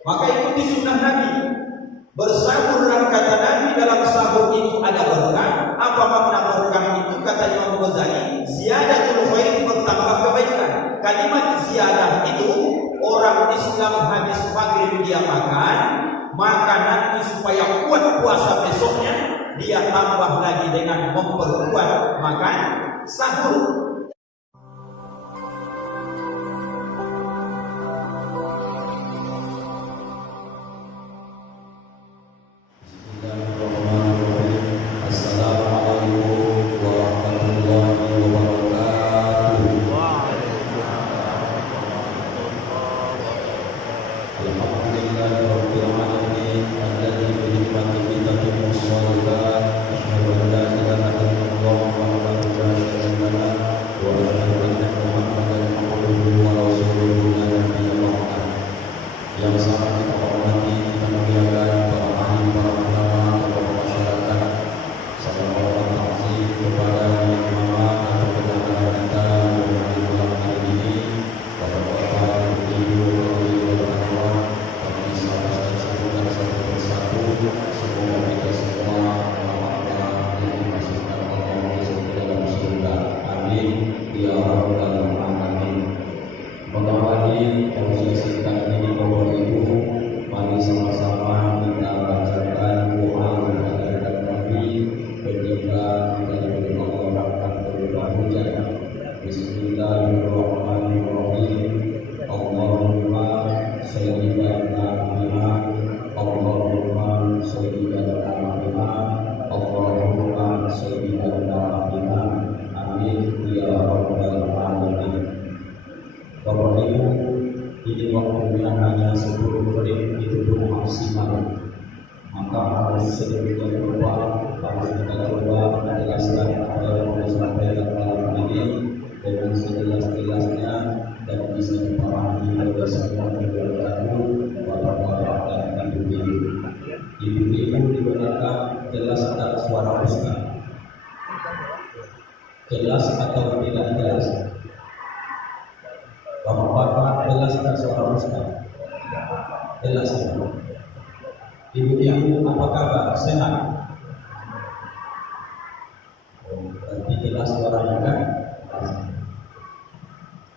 Maka ikuti sunnah Nabi. Bersahurlah kata Nabi, dalam sahur itu ada berkah. Apa makna berkah itu? Kata Imam Ghazali, ziyadatul khair, bertambah kebaikan. Kalimat ziyadah itu orang Islam habis maghrib dia makan, maka nanti supaya kuat puasa besoknya dia tambah lagi dengan memperkuat makan sahur. Jelas atau tidak jelas? Bapak-bapak jelas atau suara Ustaz? Jelas. Ibu-ibu apa kabar? Sehat? Berarti jelas suaranya kan?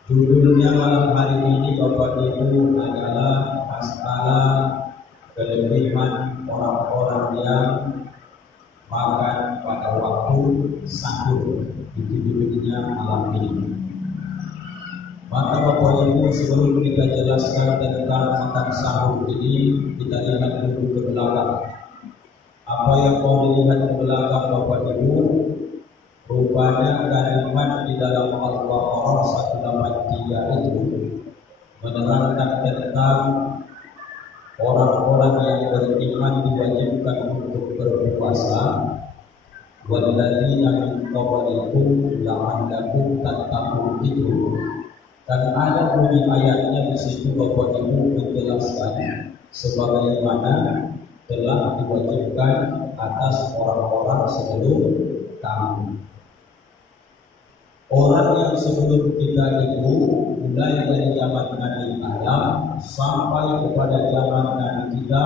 Judulnya malam hari ini Bapak Ibu adalah masalah kelebihan orang-orang yang makan pada waktu sahur. Itu judulnya malam ini. Maka Bapak Ibu, sebelum kita jelaskan tentang makan sahur ini, kita lihat dulu ke belakang. Apa yang mau dilihat ke belakang Bapak Ibu? Rupanya kalimat di dalam Al-Baqarah 183 itu menerangkan tentang orang-orang yang beriman diwajibkan untuk berpuasa. Walladzina min qablikum la'allakum tattaqun itu. Dan ada bunyi ayatnya di situ Bapak Ibu menjelaskan sebagaimana telah diwajibkan atas orang-orang sebelum kami. Orang yang sebelum kita itu mulai dari zaman Nabi Adam sampai kepada zaman Nabi kita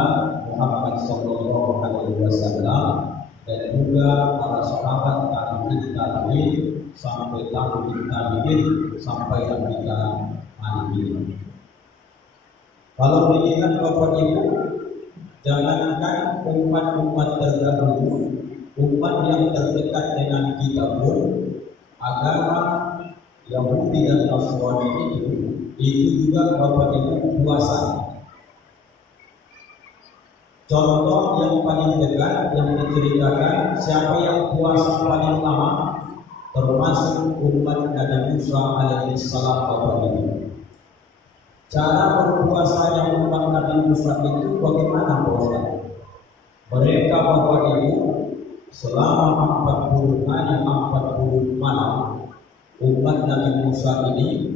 Muhammad sallallahu alaihi wasallam, dan juga para sahabat tabi'in sampai tabi'in sampai kita hari ini. Kalau dilihat Bapak Ibu, jangankan umat-umat terdahulu, umat yang terdekat dengan kita pun, agama Yahudi dan Nasrani itu juga Bapak Ibu puasa. Contoh yang paling dekat yang diceritakan, siapa yang puasa paling lama, termasuk umat Nabi Musa alaihissalam Bapak Ibu. Cara berpuasa yang umat Nabi Musa itu bagaimana Bapak? Mereka Bapak Ibu selama 40 hari 40 malam, umat Nabi Musa ini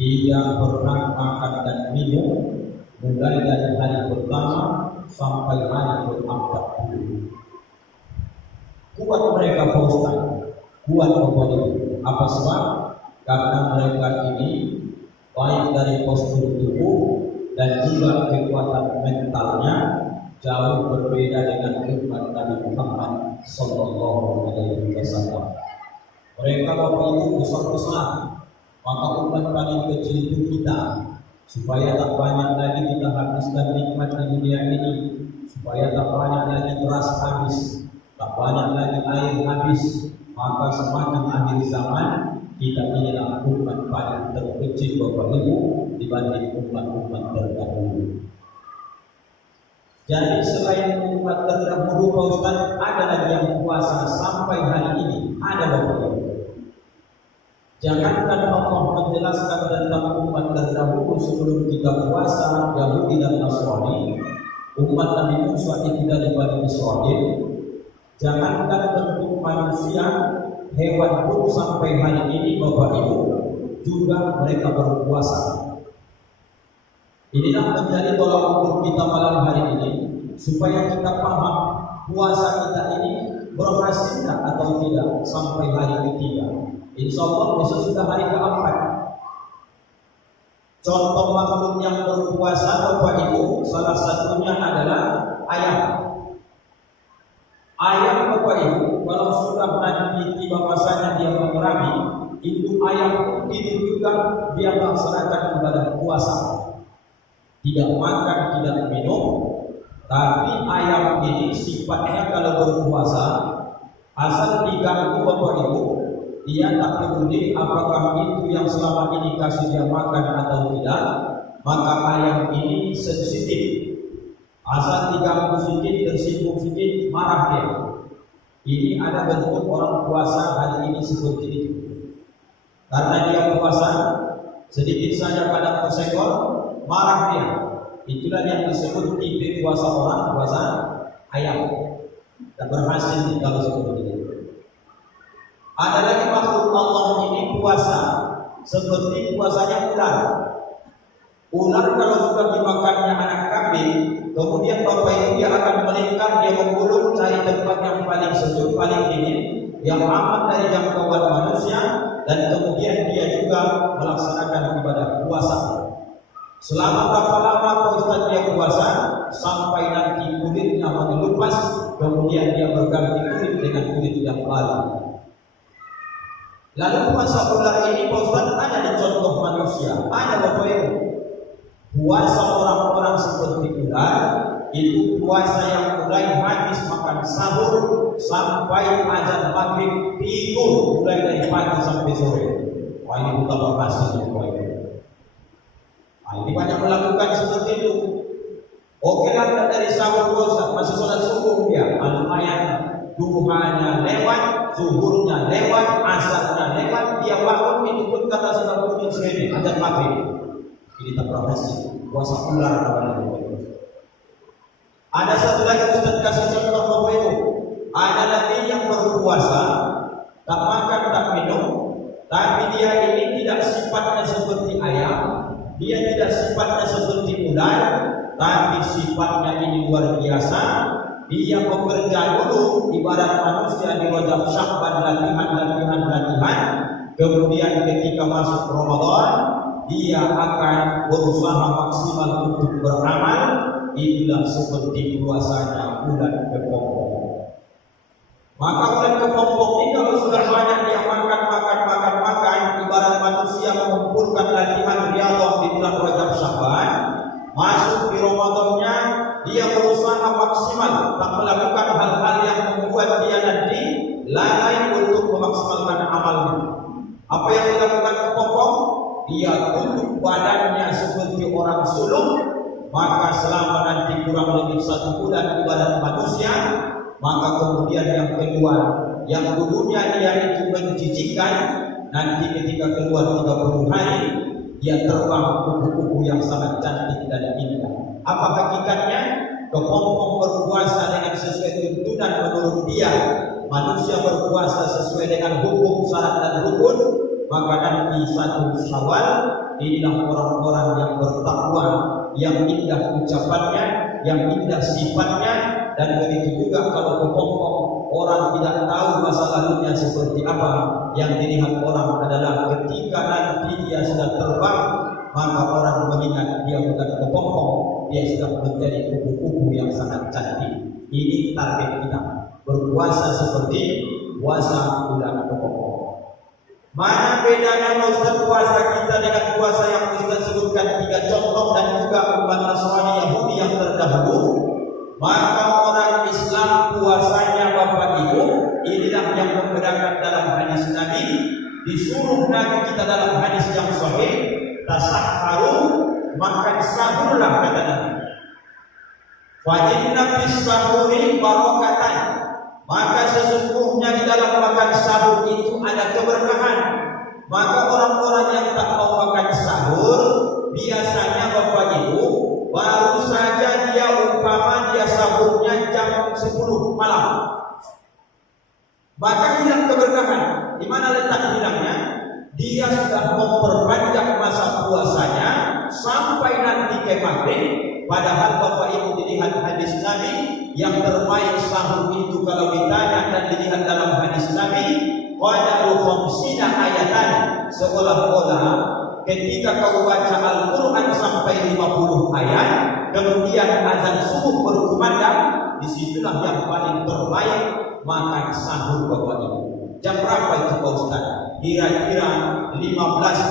tidak pernah makan dan minum mulai dari hari pertama sampai hari ke-40. Kuat mereka Ustaz, kuat Bapak Ibu. Apa sebab? Karena mereka ini baik dari postur tubuh dan juga kekuatan mentalnya jauh berbeda dengan umat Nabi Muhammad Sallallahu Alaihi Wasallam. Mereka Bapak Ibu besar-besar, maka umat paling kecil itu kita, supaya tak banyak lagi kita habiskan nikmat di dunia ini, supaya tak banyak lagi beras habis, tak banyak lagi air habis, maka semakin akhir zaman kita inilah umat paling terkecil Bapak Ibu dibanding umat-umat terdahulu. Jadi selain umat terdahulu Pak Ustaz, ada lagi yang puasa sampai hari ini, ada Bapak Ibu. Jangankan Allah menjelaskan tentang umat terdahulu sebelum kita puasa, Yahudi dan Nasrani, umat Nabi Musa itu dari Bani Israel. Jangankan bentuk manusia, hewan pun sampai hari ini Bapak Ibu juga mereka berpuasa. Inilah menjadi tolak ukur kita malam hari ini, supaya kita paham puasa kita ini berhasil atau tidak sampai hari ketiga. Insya Allah besok sudah hari keempat. Contoh makhluk yang berpuasa Bapak Ibu, salah satunya adalah ayam. Ayam Bapak Ibu, kalau sudah nanti tiba masanya dia mengerami, itu ayam tidur juga dia melaksanakan ibadah puasa. Tidak makan, tidak minum, tapi ayam ini sifatnya kalau berpuasa, asal diganggu Bapak Ibu, dia tak peduli apakah itu yang selama ini kasih dia makan atau tidak, maka ayam ini sensitif. Asal diganggu sedikit, tersinggung sedikit, marah dia. Ini ada bentuk orang puasa hari ini seperti itu. Karena dia puasa, sedikit saja kadang tersenggol, marah dia. Itulah yang disebut tipe puasa orang, puasa ayam. Tak berhasil kalau seperti itu. Ada lagi makhluk Allah ini puasa seperti puasanya ular. Ular kalau sudah dimakannya anak kambing, kemudian Bapak Ibu dia akan melingkar, dia menggulung cari tempat yang paling sejuk, paling dingin, yang aman dari jangkauan manusia, dan kemudian dia juga melaksanakan ibadah puasa. Selama berapa lama Pak Ustaz dia puasa? Sampai nanti kulitnya mengelupas, kemudian dia berganti kulit dengan kulit yang baru. Lalu puasa ular ini Pak Ustaz ada di contoh manusia, ada Bapak Ibu. Puasa orang-orang seperti ular itu puasa yang mulai habis makan sahur sampai azan maghrib tidur mulai dari pagi sampai sore. Wah ini bukan berhasil Bapak Ibu. Ini banyak melakukan seperti itu. Oke lah dari sahur Ustaz masih sholat subuh dia, lumayan. Duhanya lewat, zuhurnya lewat, asarnya lewat, dia bangun itu pun kata sudah punya sore azan maghrib. Ini tak berhasil. Puasa ular namanya. Ada satu lagi Ustaz kasih contoh Bapak Ibu. Ada lagi yang berpuasa, tak makan tak minum, tapi dia ini tidak sifatnya seperti ayam, dia tidak sifatnya seperti ular, tapi sifatnya ini luar biasa. Dia bekerja dulu ibarat manusia di Rajab Sya'ban latihan. Kemudian ketika masuk Ramadan dia akan berusaha maksimal untuk beramal. Inilah seperti puasanya bulan kepompong. Maka bulan kepompong ini kalau sudah banyak dia makan, ibarat manusia mengumpulkan latihan riyadhah di bulan Rajab Sya'ban, masuk di Ramadannya dia berusaha maksimal, tak melakukan hal-hal yang membuat dia nanti lalai untuk memaksimalkan amalnya. Apa yang dilakukan kepompong? Dia tutup badannya seperti orang sulung, maka selama nanti kurang lebih 1 bulan ibadat manusia, maka kemudian yang kedua, yang dulunya dia itu menjijikkan, nanti ketika keluar 30 hari, dia terbang kupu-kupu yang sangat cantik dan indah. Apa hakikatnya? Kepompong berpuasa dengan sesuai tuntunan menurut dia. Manusia berpuasa sesuai dengan hukum, syarat dan rukun. Maka nanti 1 Syawal inilah orang-orang yang bertakwa, yang indah ucapannya, yang indah sifatnya. Dan begitu juga kalau kepompong orang tidak tahu masa lalunya seperti apa, yang dilihat orang adalah ketika nanti dia sudah terbang maka orang mengingat dia bukan kebohong, dia sudah menjadi kubu-kubu yang sangat cantik. Ini target kita, berpuasa seperti puasa bulan kebohong. Mana bedanya Ustaz puasa kita dengan puasa yang Ustaz sebutkan 3 contoh dan juga umat Nasrani Yahudi yang terdahulu? Maka orang Islam puasanya Bapak Ibu, inilah yang membedakan dalam hadis Nabi. Disuruh Nabi kita dalam hadis yang sahih, tasahharu, makan sahurlah kata Nabi. Fa inna fis sahuri barakatan, maka sesungguhnya di dalam makan sahur itu ada keberkahan. Maka orang-orang yang tak mau makan sahur, biasanya Bapak Ibu, baru saja dia umpama dia sahurnya jam 10 malam, maka hilang keberkahan. Di mana letak hilangnya? Dia sudah memperpanjang masa puasanya sampai nanti ke maghrib. Padahal Bapak Ibu dilihat hadis Nabi, yang terbaik sahur itu kalau ditanya dan dilihat dalam hadis Nabi, qadaru khamsina ayatan, seolah-olah ketika kau baca Al-Quran sampai 50 ayat, kemudian azan subuh berkumandang, disitulah yang paling terbaik makan sahur Bapak Ibu. Jam berapa itu Pak Ustaz? Kira-kira 15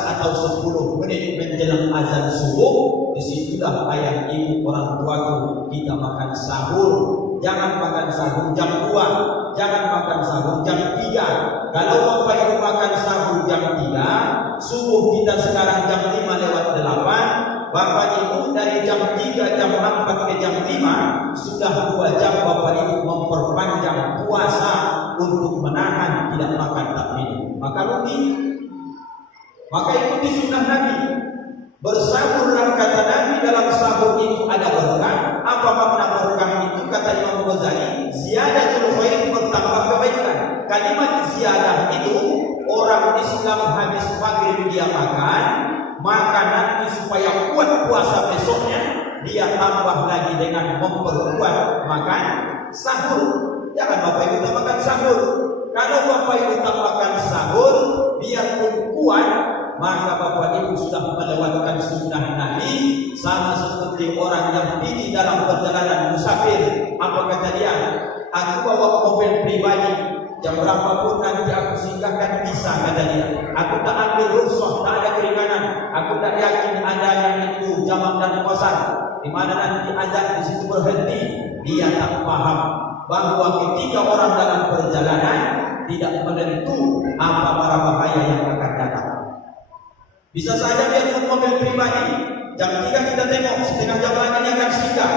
atau 10 menit menjelang azan subuh. Disitulah ayah ibu orang tuaku kita makan sahur. Jangan makan sahur jam 2, jangan makan sahur jam 3. Kalau Bapak Ibu makan sahur jam 3, subuh kita sekarang jam 5:08. Bapak Ibu dari jam 3, jam 4 ke jam 5 sudah 2 jam Bapak Ibu memperpanjang puasa untuk menahan tidak makan tak minum. Maka rugi. Maka ikuti sunnah Nabi. Bersahurlah kata Nabi, dalam sahur itu ada berkah. Apa makna berkah itu? Kata Imam Ghazali, ziyadatul khair, bertambah kebaikan. Kalimat ziyadah itu orang Islam habis maghrib dia makan, maka nanti supaya kuat puasa besoknya dia tambah lagi dengan memperkuat makan sahur. Jangan Bapak Ibu tak makan sahur. Kalau Bapak Ibu tak makan sahur, biarpun kuat, maka Bapak Ibu sudah melewatkan sunnah Nabi. Sama seperti orang yang pergi dalam perjalanan musafir. Apa kata dia? Aku bawa mobil pribadi, jam berapapun nanti aku singgahkan bisa, kata dia. Aku tak ambil rukhsah, tak ada keringanan. Aku tak yakin ada yang itu jamak dan qasar, di mana nanti azan di situ berhenti. Dia tak paham bahwa ketika orang dalam perjalanan tidak menentu apa para bahaya yang akan datang. Bisa saja biarpun mobil pribadi, jam 3 kita tengok, setengah jam lagi dia akan singgah.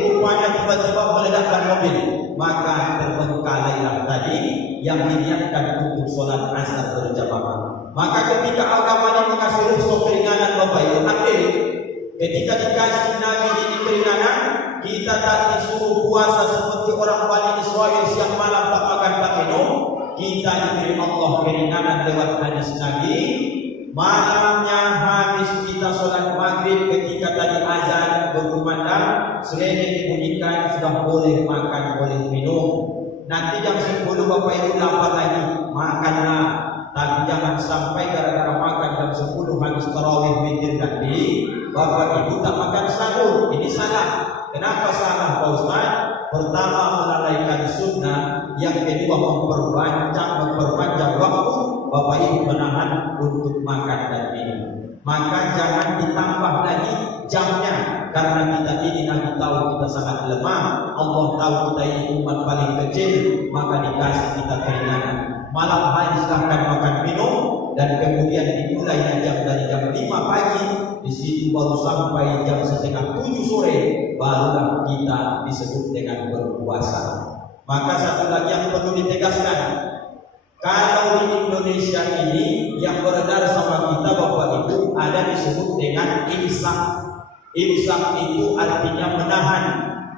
Rupanya tiba-tiba meledakkan mobil. Maka terbengkalailah tadi yang diniatkan untuk sholat asar berjamaah. Maka ketika agama ini mengasih rukhsah keringanan Bapak Ibu, ambil. Ketika dikasih Nabi ini keringanan, kita tak disuruh puasa seperti orang Bani Israel siang malam tak makan tak minum. Kita diberi Allah keringanan lewat hadis Nabi. Malamnya habis kita sholat maghrib, ketika tadi azan berkumandang, sirene dibunyikan, sudah boleh makan, boleh minum. Nanti jam 10 Bapak Ibu lapar lagi, makanlah. Tapi jangan sampai gara-gara makan jam 10 habis tarawih witir tadi, Bapak Ibu tak makan sahur. Ini salah. Kenapa salah Pak Ustaz? Pertama, melalaikan sunnah. Yang kedua, memperpanjang waktu Bapak Ibu menahan untuk makan dan minum. Maka jangan ditambah lagi jamnya, karena kita ini Nabi tahu kita sangat lemah. Allah tahu kita ini umat paling kecil, maka dikasih kita keringanan. Malam hari silahkan makan minum, dan kemudian dimulai dari jam 5 pagi. Di situ baru sampai jam setengah 7 sore, barulah kita disebut dengan berpuasa. Maka satu lagi yang perlu ditegaskan, kalau di Indonesia ini yang beredar sama kita Bapak Ibu ada disebut dengan imsak. Imsak itu artinya menahan.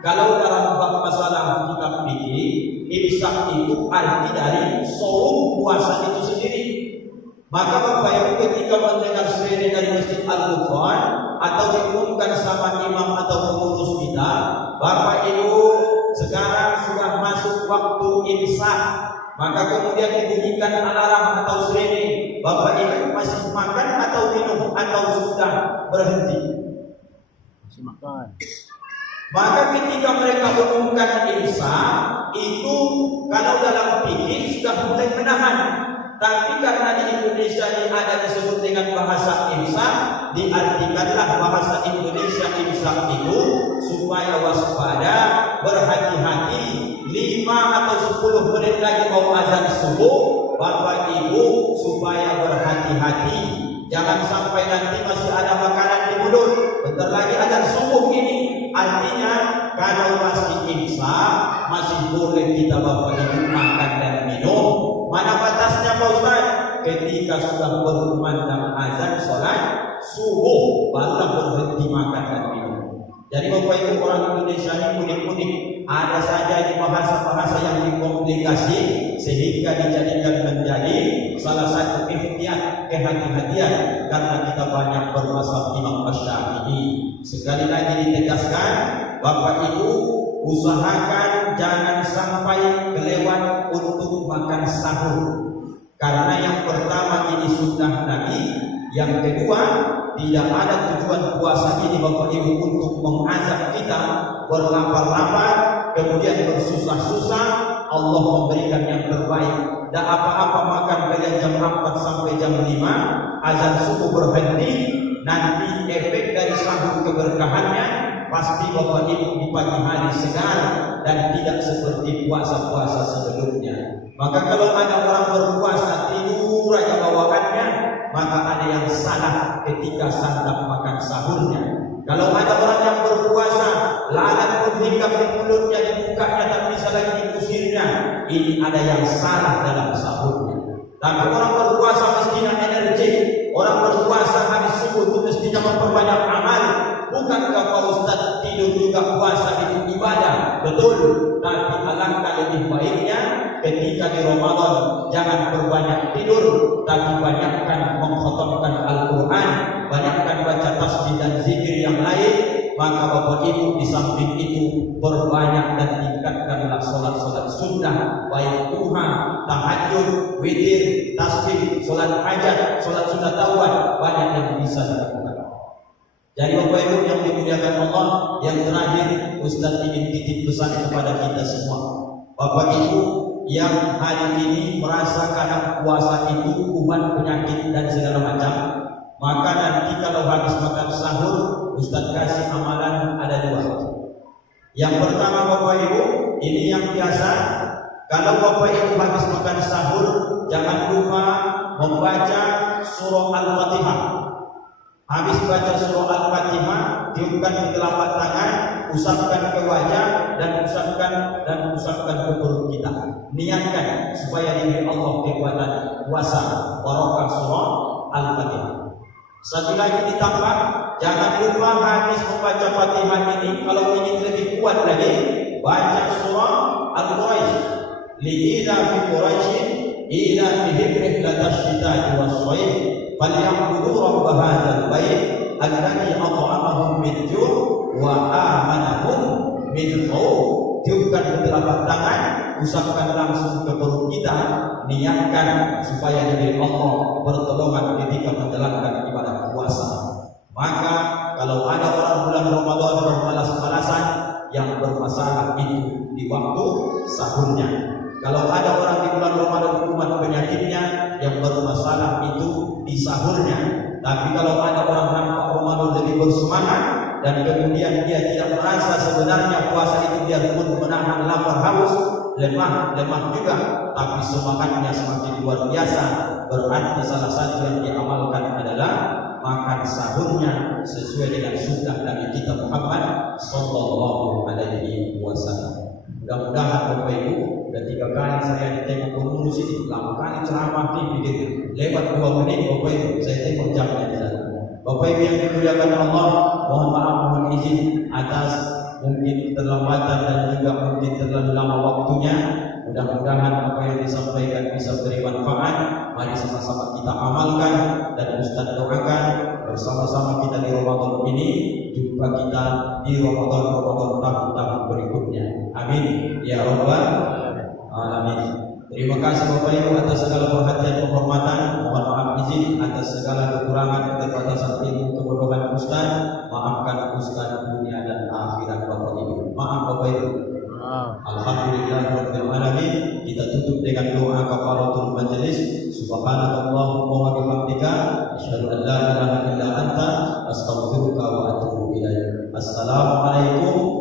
Kalau dalam bab masalah kitab fikih, imsak itu arti dari saum, puasa itu sendiri. Maka Bapak Ibu ketika mendengar sirene dari Masjid Al-Ghufran atau diumumkan sama imam atau pengurus kita, Bapak Ibu sekarang sudah masuk waktu imsak. maka kemudian dibunyikan alarm atau sirene, Bapak Ibu masih makan atau minum atau sudah berhenti? Masih makan. Maka ketika mereka umumkan imsak, itu kalau dalam fikih sudah mulai menahan. Tapi karena di Indonesia ini ada disebut dengan bahasa imsak, diartikanlah bahasa Indonesia imsak itu supaya waspada, berhati-hati. 5 atau 10 menit lagi mau azan subuh, Bapak Ibu supaya berhati-hati. Jangan sampai nanti masih ada makanan di mulut. Bentar lagi azan subuh ini. Artinya kalau masih imsak, masih boleh kita Bapak Ibu makan dan minum. Mana batasnya Pak Ustaz? Ketika sudah berkumandang azan sholat subuh, barulah berhenti makan dan minum. Jadi Bapak Ibu orang Indonesia ini unik-unik. Ada saja di bahasa-bahasa yang dikomplikasi sehingga dijadikan menjadi salah satu ikhtiar kehati-hatian karena kita banyak bermazhab Imam Syafi'i. Sekali lagi ditegaskan, Bapak Ibu usahakan jangan sampai kelewat untuk makan sahur. Karena yang pertama ini sunnah Nabi, yang kedua tidak ada tujuan puasa ini Bapak Ibu untuk mengazab kita berlapar-lapar, kemudian bersusah-susah. Allah memberikan yang terbaik. Tak apa-apa makan kalian jam 4 sampai jam 5, azan subuh berhenti, nanti efek dari sahur keberkahannya pasti Bapak Ibu di pagi hari segar dan tidak seperti puasa-puasa sebelumnya. Maka kalau ada orang berpuasa tidur aja bawaannya, maka ada yang salah ketika santap makan sahurnya. Kalau ada orang yang berpuasa, lalat pun hinggap di mulutnya, di mukanya, tak bisa lagi diusirnya, ini ada yang salah dalam sahurnya. Tapi orang berpuasa mestinya energi, orang berpuasa habis subuh itu mestinya memperbanyak amal. Bukankah Pak Ustaz tidur juga puasa itu ibadah? Betul. Tapi alangkah lebih baiknya ketika di Ramadan jangan berbanyak tidur, tapi banyakkan mengkhatamkan Al-Quran, banyakkan baca tasbih dan zikir yang lain. Maka Bapak Ibu di samping itu berbanyak dan tingkatkanlah solat-solat sunnah, baik duha, tahajud, witir, tasbih, solat hajat, solat sunat tawaf, banyak yang bisa dilakukan. Jadi Bapak Ibu yang dimuliakan Allah, yang terakhir Ustaz ingin titip pesan kepada kita semua. Bapak Ibu yang hari ini merasa kadang puasa itu kuman penyakit dan segala macam, maka nanti kalau habis makan sahur, Ustaz kasih amalan ada 2. Yang pertama Bapak Ibu, ini yang biasa, kalau Bapak Ibu habis makan sahur, jangan lupa membaca surah Al-Fatihah. Habis baca surah Al-Fatihah, tiupkan di telapak tangan, usapkan ke wajah dan usapkan ke perut kita. Niatkan supaya diberi Allah kekuatan puasa barokah surah Al-Fatihah. Satu lagi ditambah, jangan lupa habis membaca Fatihah ini, kalau ingin lebih kuat lagi, baca surah Al-Quraisy. Li'ila fi Quraisyin ila fihim rihlatash shita'i was-shayf falyabudu rabb hadzal bait alladzi at'amahum min ju' wa amanahum min khauf. Tiupkan ke telapak tangan, usapkan langsung ke perut kita, niatkan supaya diberi Allah pertolongan ketika menjalankan ibadah puasa. Maka kalau ada orang bulan Ramadan bermalas-malasan, yang bermasalah itu di waktu sahurnya. Kalau ada orang di bulan Ramadan kumat penyakitnya, yang bermasalah itu di sahurnya. Tapi kalau ada orang nampak Ramadan lebih bersemangat dan kemudian dia tidak merasa sebenarnya puasa itu biarpun menahan lapar haus, lemah juga, tapi semangatnya semakin luar biasa, berarti salah satu yang diamalkan adalah makan sahurnya sesuai dengan sunnah Nabi kita Muhammad sallallahu alaihi wasallam. Mudah-mudahan Bapak Ibu, sudah 3 kali saya ditengok pengurus ini, lama kali ceramah ini begitu. Lewat 2 menit Bapak Ibu, saya tengok jamnya di sana. Bapak Ibu yang dimuliakan Allah, mohon maaf, mohon izin atas mungkin keterlambatan dan juga mungkin terlalu lama waktunya. Mudah-mudahan apa yang disampaikan bisa beri manfaat. Mari sama-sama kita amalkan dan Ustaz doakan bersama-sama kita di Ramadan ini, jumpa kita di Ramadan tahun-tahun berikutnya. Amin ya rabbal alamin. Terima kasih Bapak Ibu atas segala perhatian penghormatan. Mohon maaf izin atas segala kekurangan keterbatasan ilmu kebodohan Ustaz. Maafkan Ustaz dunia dan akhirat Bapak Ibu. Maaf Bapak Ibu. Alhamdulillahirabbil alamin. Kita tutup dengan doa kafaratul majelis. Subhanakallahumma wa bihamdika asyhadu an la ilaha illa anta astaghfiruka wa atubu ilaik. Assalamualaikum